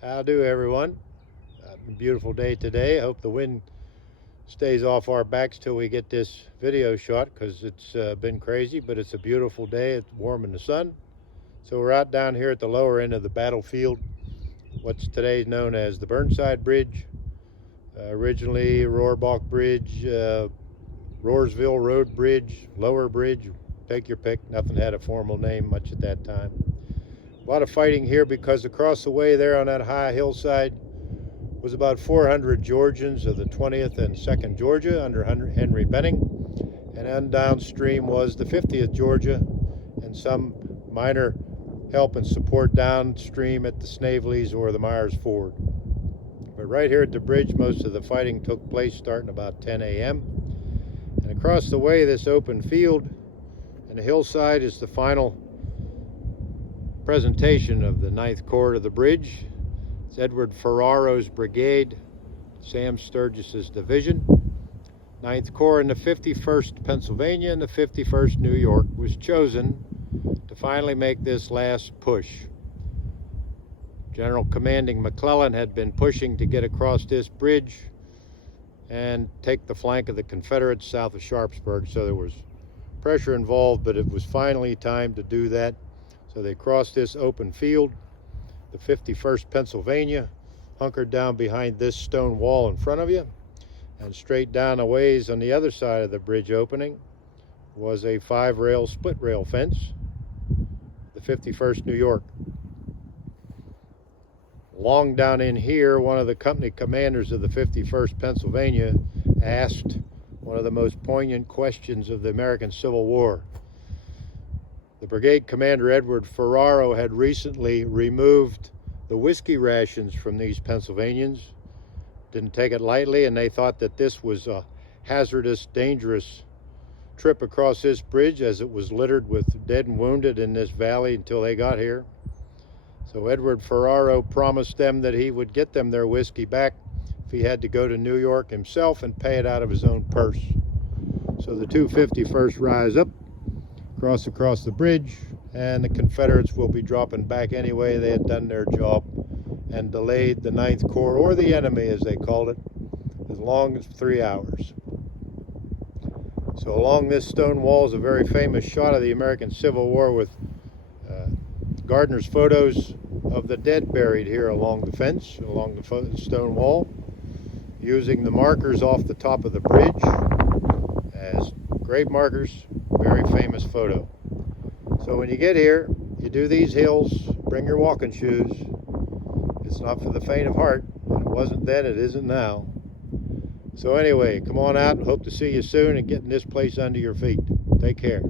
How do, everyone? A beautiful day today. I hope the wind stays off our backs till we get this video shot, because it's been crazy, but it's a beautiful day. It's warm in the sun. So we're out down here at the lower end of the battlefield, what's today known as the Burnside Bridge. Originally Rohrbach Bridge, Roarsville Road Bridge, Lower Bridge, take your pick. Nothing had a formal name much at that time. A lot of fighting here because across the way there on that high hillside was about 400 Georgians of the 20th and 2nd Georgia under Henry Benning, and then downstream was the 50th Georgia and some minor help and support downstream at the Snavely's or the Myers Ford. But right here at the bridge, most of the fighting took place starting about 10 a.m. And across the way, this open field and the hillside is the final presentation of the 9th Corps of the bridge. It's Edward Ferraro's brigade, Sam Sturgis's division. 9th Corps and the 51st Pennsylvania and the 51st New York was chosen to finally make this last push. General Commanding McClellan had been pushing to get across this bridge and take the flank of the Confederates south of Sharpsburg, so there was pressure involved, but it was finally time to do that. So they crossed this open field. The 51st Pennsylvania hunkered down behind this stone wall in front of you, and straight down a ways on the other side of the bridge opening was a 5-rail split rail fence, the 51st New York. Long down in here, one of the company commanders of the 51st Pennsylvania asked one of the most poignant questions of the American Civil War. The brigade commander, Edward Ferraro, had recently removed the whiskey rations from these Pennsylvanians. Didn't take it lightly, and they thought that this was a hazardous, dangerous trip across this bridge, as it was littered with dead and wounded in this valley until they got here. So Edward Ferraro promised them that he would get them their whiskey back if he had to go to New York himself and pay it out of his own purse. So the 251st rise up, cross across the bridge, and the Confederates will be dropping back anyway. They had done their job and delayed the 9th Corps, or the enemy as they called it, as long as 3 hours. So along this stone wall is a very famous shot of the American Civil War with Gardner's photos of the dead buried here along the fence, along the stone wall, using the markers off the top of the bridge as grave markers. Very famous photo. So when you get here, you do these hills, bring your walking shoes. It's not for the faint of heart. It wasn't then, it isn't now. So anyway, come on out, hope to see you soon and getting this place under your feet. Take care.